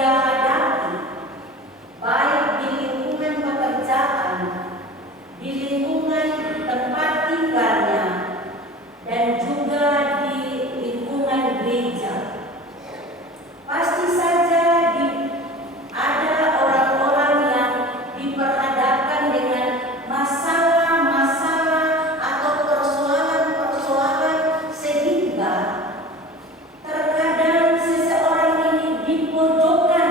dia hadapi, baik di lingkungan pekerjaan, di lingkungan tempat tinggalnya, dan juga di lingkungan gereja. Pasti saja ada orang-orang yang diperhadapkan dengan masalah-masalah atau persoalan-persoalan sehingga terkadang seseorang ini dipojokkan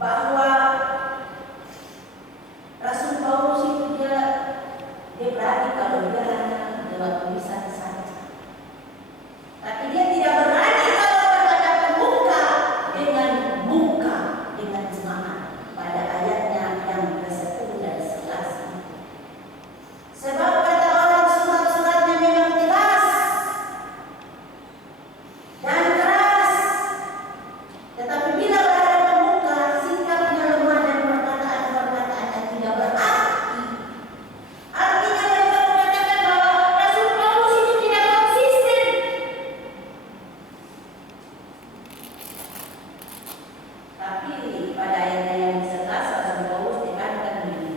bahwa Rasul Paulus itu dia berani kalau dia hanya lewat tulisan saja. Tapi dia tidak berani kalau berhadapan muka dengan jemaat pada ayatnya yang ke-10 dan 11. Sebab kata orang surat-suratnya memang jelas dan keras, tetapi bila berhadapan muka sikapnya lemah dan perkataan-perkataannya tidak berarti. Artinya mereka mengatakan bahwa Rasul Paulus itu tidak konsisten. Tapi pada ayatnya yang ke-11 Rasul Paulus tekankan begini.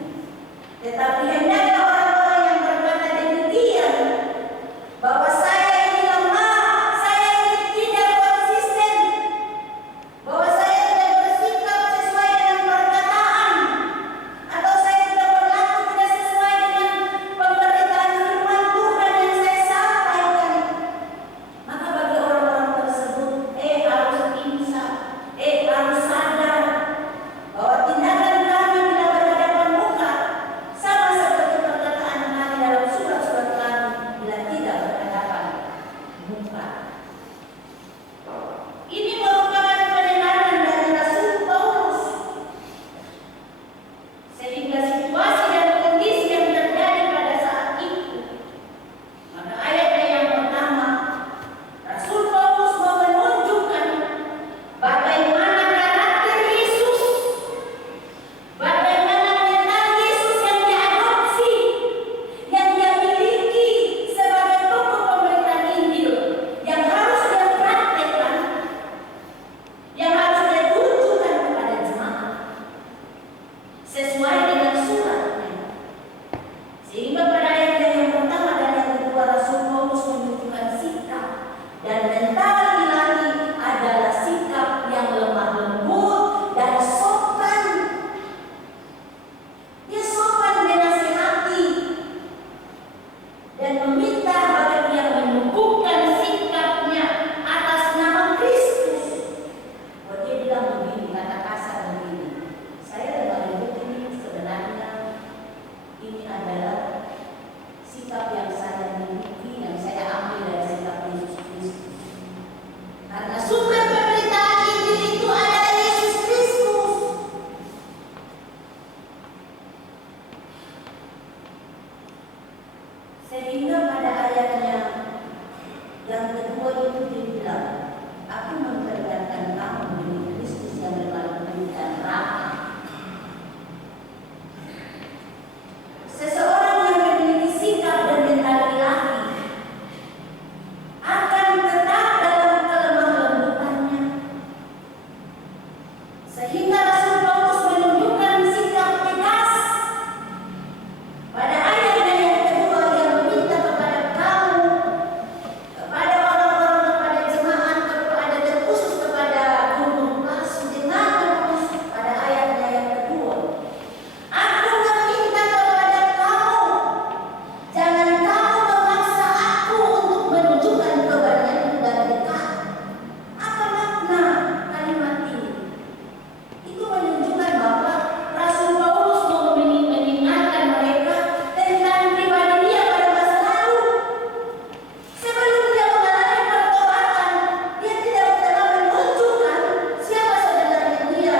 Tetapi hendaknya orang-orang yang berkata demikian bahwa saya ini lemah, saya ini tidak konsisten, bahwa saya tidak bersikap sesuai dengan perkataan, atau saya tidak berlaku tidak sesuai dengan pemberitaan firman Tuhan yang saya sampaikan. Maka bagi orang-orang tersebut, harus insaf, harus sadar bahwa tindakan kami bila berhadapan muka sama seperti perkataan kami dalam surat-surat kami bila tidak berhadapan muka. Ini merupakan penekanan dari Rasul Paulus, sehingga situasi dan kondisi yang terjadi pada saat itu. Maka ayatnya yang pertama, Rasul Paulus mau menunjukkan bagaimana karakter Yesus, bagaimana mental Yesus yang diadopsi, yang dia miliki sebagai tokoh pemberitaan Injil, yang harus dia praktekkan, yang harus dia tunjukkan kepada jemaat sesuai dengan suratnya. Sehingga pada ayat yang pertama dan yang kedua Rasul Paulus menunjukkan sikap dan mental ilahi adalah sikap yang lemah lembut dan sopan. Dia sopan menasihati dan meminta agar dia menumbuhkan sikapnya atas nama Kristus. Dia bilang begini, kata kasar begini, saya lemah lembut ini sebenarnya ini adalah sikap yang saya miliki, yang saya ambil dari sikap Yesus Kristus. Karena sumber pemberitaan Injil itu adalah Yesus Kristus. Sehingga pada ayatnya yang kedua itu dia bilang, aku memperlihatkan kamu demi Kristus yang lemah lembut dan ramah. Seseorang yang memiliki sikap dan mental ilahi akan tetap dalam kelemah lembutannya. Sehingga Rasul Paulus menunjukkan sikap tegas pada ayatnya yang kedua yang meminta kepada kamu, kepada orang-orang, kepada jemaat, kepada terkhusus kepada gunung palsu dengan terkhusus pada ayatnya yang kedua. Aku meminta kepada kamu, jangan kamu memaksa aku untuk menunjukkan kebenaran dan dekat. Apa makna kalimat ini? Itu menunjukkan bahwa Rasul Paulus mau mengingatkan mereka tentang pribadi dia pada masa lalu. Sebelum dia mengalami pertobatan, dia tidak pernah menunjukkan siapa sebenarnya dia,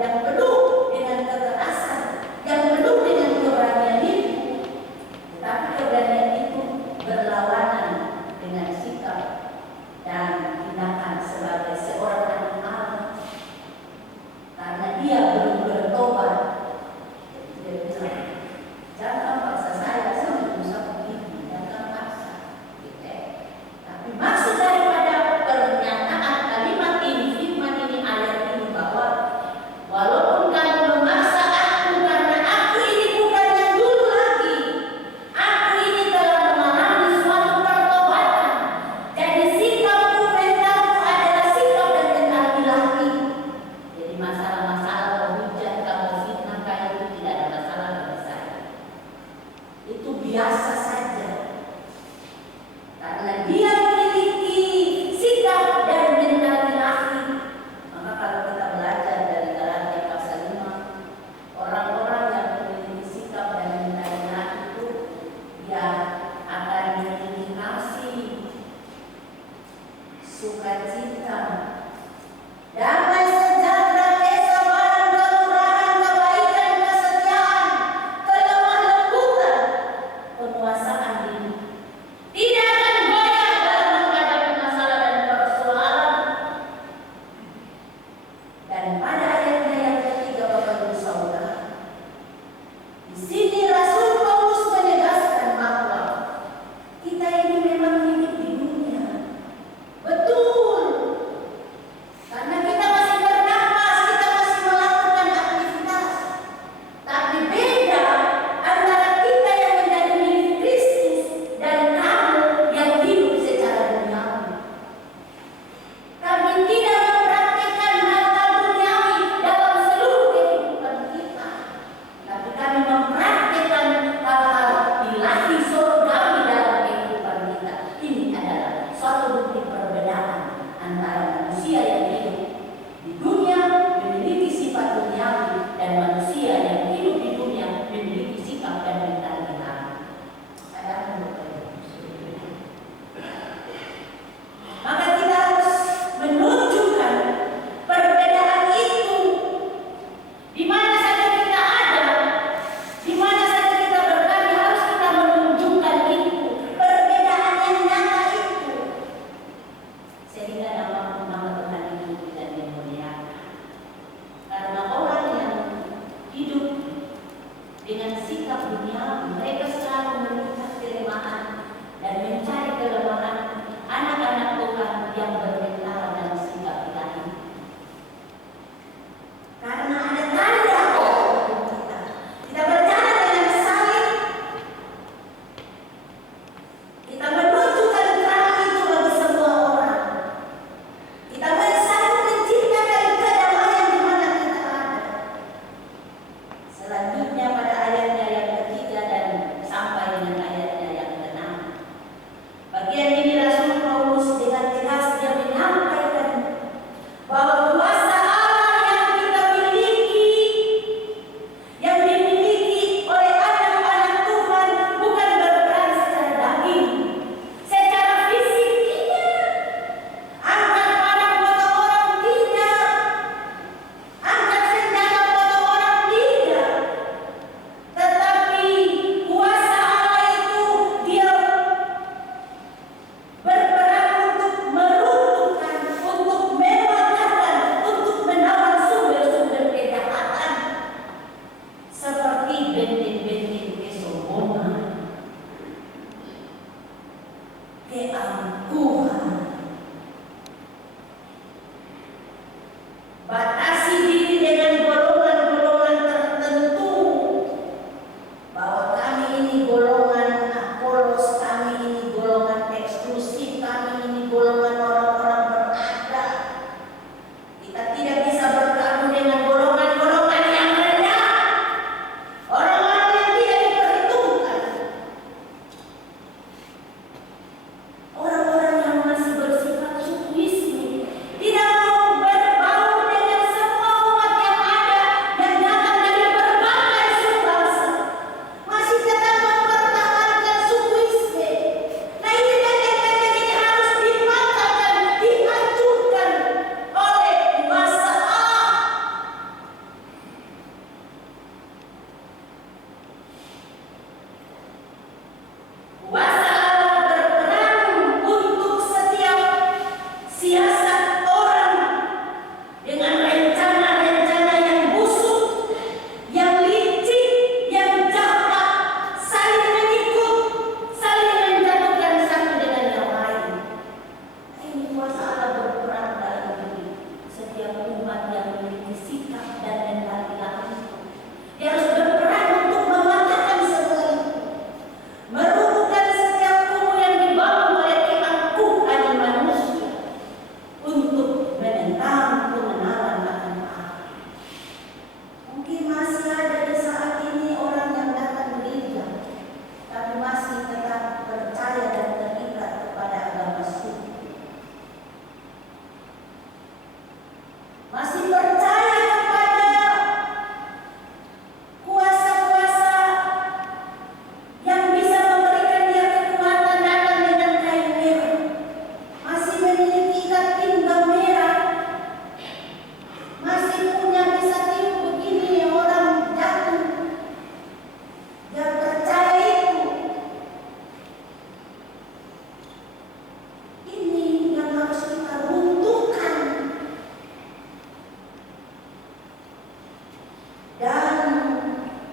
yang penuh dengan kekerasan, yang penuh dengan keberanian itu. Tetapi keberanian itu berlawanan dengan sikap dan tindakan sebagai seorang anak Allah. Karena dia belum bertobat, dia bilang, jangan paksa saya berusaha begini, jangan paksa. Tapi maksud daripada pernyataan kalimat ini, firman ini, ayat ini, bahwa walaupun kamu memaksa aku karena aku ini bukan yang dulu lagi, aku ini telah mengalami suatu pertobatan. Jadi sikapku, mentalku adalah sikap dan mental ilahi. Jadi masalah-masalah penghujat, kamu fitnah kayak itu tidak ada masalah bagi saya. Itu biasa saja. Karena dia memiliki sikap dan mental ilahi. Maka kalau kita belajar dari Galatia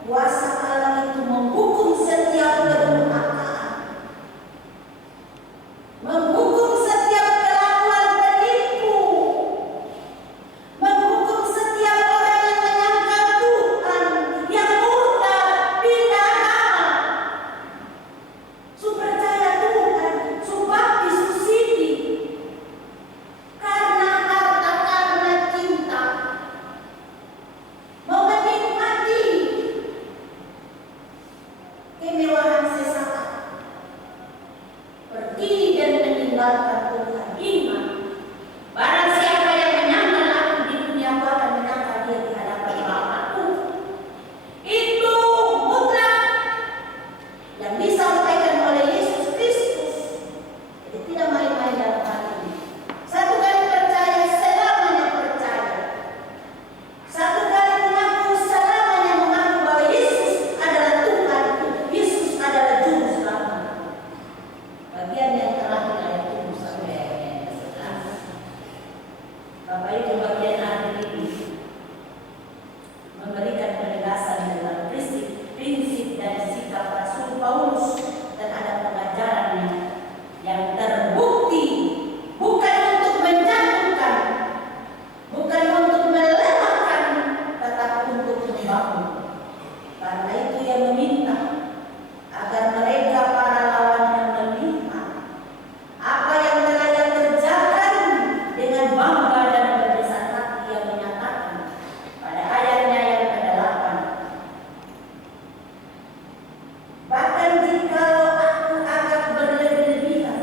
Kuasa Allah itu menghukum setiap kedurhakaan, menghukum setiap kelakuan penipu, menghukum setiap orang yang menyangkal Tuhan, yang murtad, pindah agama, su percaya Tuhan, su bakti, su sidi, karena harta, karena cinta, mau menikmati kemewahan sesaat, pergi dan meninggalkan Tuhan. Iman. Barang siapa yang menyangkal aku di dunia, aku akan menyangkal dia di hadapan Bapa-Ku. Itu mutlak yang disampaikan oleh Yesus Kristus. Jadi tidak main-main dalam hal ini. Satu kali percaya, selamanya percaya. Satu kali mengaku, selamanya mengaku bahwa Yesus adalah Tuhan, Yesus adalah Juru Selamat. Bagian yang terakhir ayat 7 sampai ayat yang ke-11. Bapak Ibu, bagian akhir ini memberikan penegasan dalam prinsip dan sikap Rasul Paulus terhadap pengajarannya yang terbukti bukan untuk menjatuhkan, bukan untuk melemahkan, tetapi untuk membangun. Karena itu ia meminta agar mereka para lawannya melihat apa yang telah ia kerjakan dengan bangga dan berbesar hati. Ia menyatakan pada ayatnya yang ke-8, bahkan jikalau aku agak berlebih-lebihan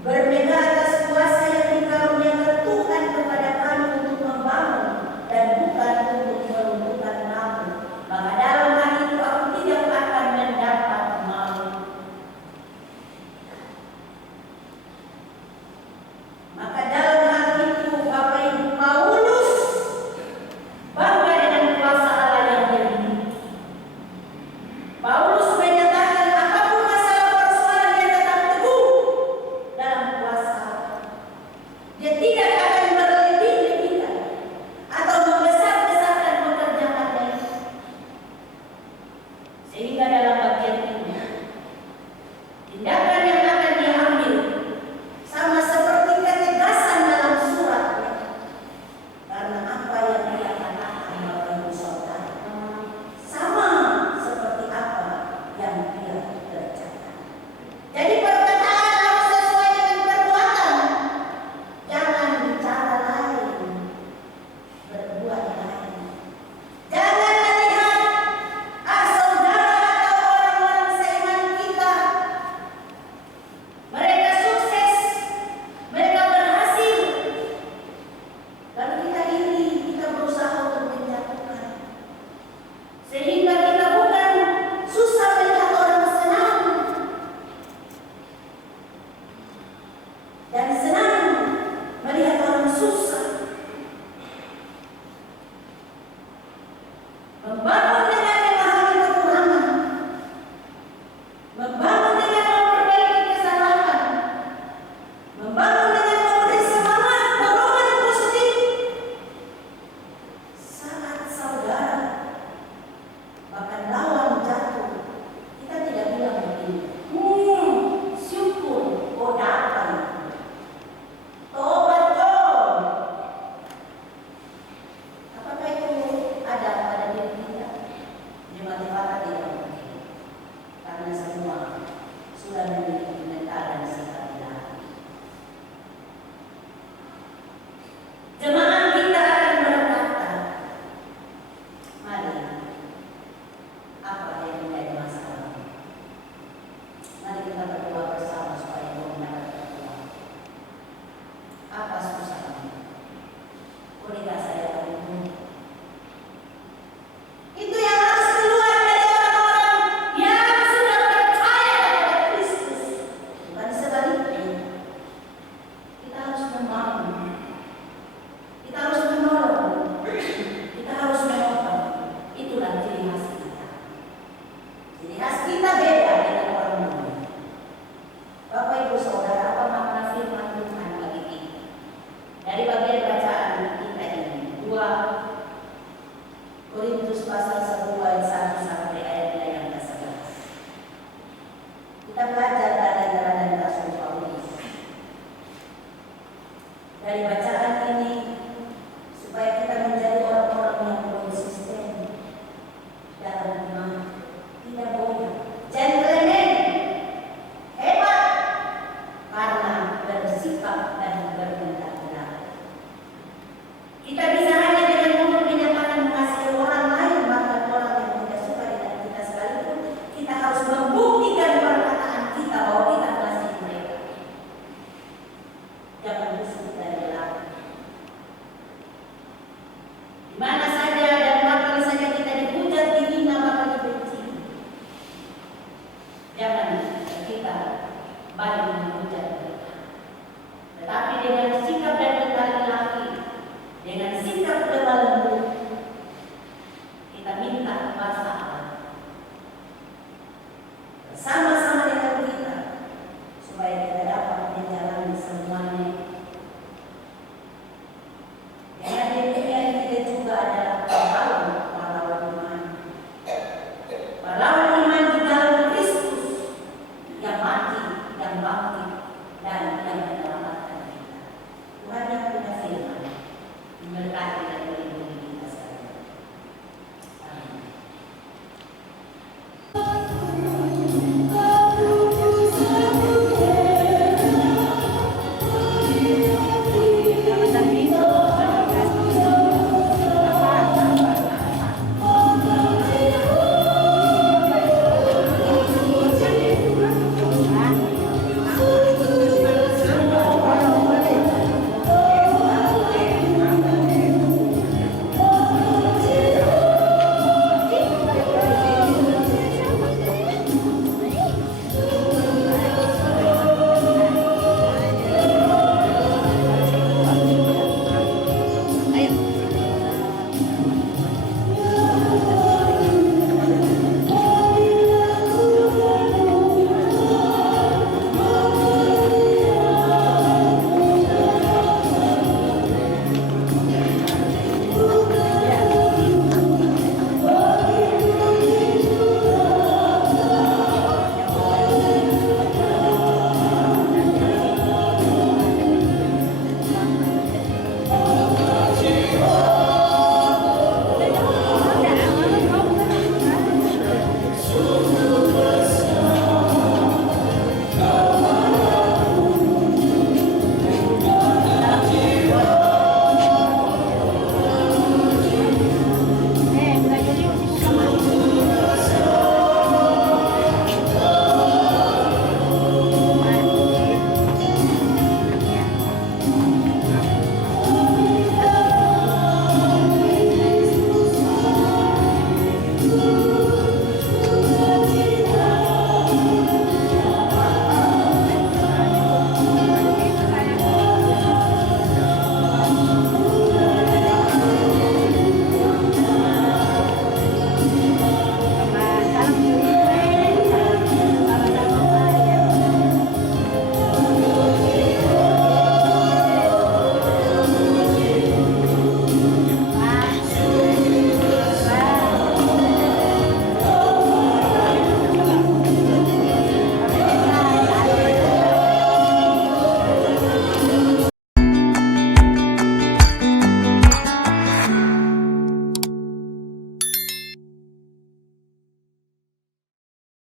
bermegah atas kuasa yang dikaruniakan Tuhan kepada kami untuk membangun dan bukan untuk meruntuhkan namun, maka dalam hal itu aku tidak akan mendapat malu. Maka dalam hal itu Bapak Ibu, Paulus bangga dengan kuasa Allah yang dia miliki. Paulus menyatakan apapun masalah persoalan dia tetap teguh dalam kuasa Allah. Dia tidak akan berlebih-lebihkan atau membesar-besarkan pekerjaannya. Sehingga dalam bagian ini tindakan yang akan diambil sama seperti ketegasan dalam suratnya. Karena apa yang dia katakan Bapak Ibu Saudara sama seperti apa yang dia kerjakan. Jadi perkataan harus sesuai dengan perbuatan. Jangan bicara lain, berbuat lain. Jangan melihat saudara atau orang-orang seiman kita, mereka sukses, mereka berhasil, lalu kita iri, kita berusaha untuk menjatuhkan, sehingga kita bukan susah melihat orang senang dan senang melihat orang susah. Membangun dengan memahami kekurangan, membangun dengan memperbaiki kesalahan, membangun dengan memberi semangat, dorongan positif. Saat saudara bahkan lawan jatuh, kita tidak bilang begini, syukur, oh dapat, tobat dong. Apakah itu ada pada diri kita? Jemaat Bapak tidak mungkin, karena semua sudah memiliki mental dan sikap ilahi. Jemaat kita akan berkata, mari, apa yang menjadi masalah? Mari kita berdoa bersama supaya kita mendapat kekuatan. Apa susahnya? Bolehkah saya tahu? Itu yang harus keluar dari orang-orang yang sudah percaya kepada Kristus, bukan sebaliknya. Kita harus membangun, kita harus menolong, kita harus menopang. Itulah ciri khas kita. Ciri khas kita beda dengan orang lain. Bapak Ibu Saudara, apa makna firman Tuhan bagi kita? Dari bagian bacaan kita ini, 2 Korintus pasal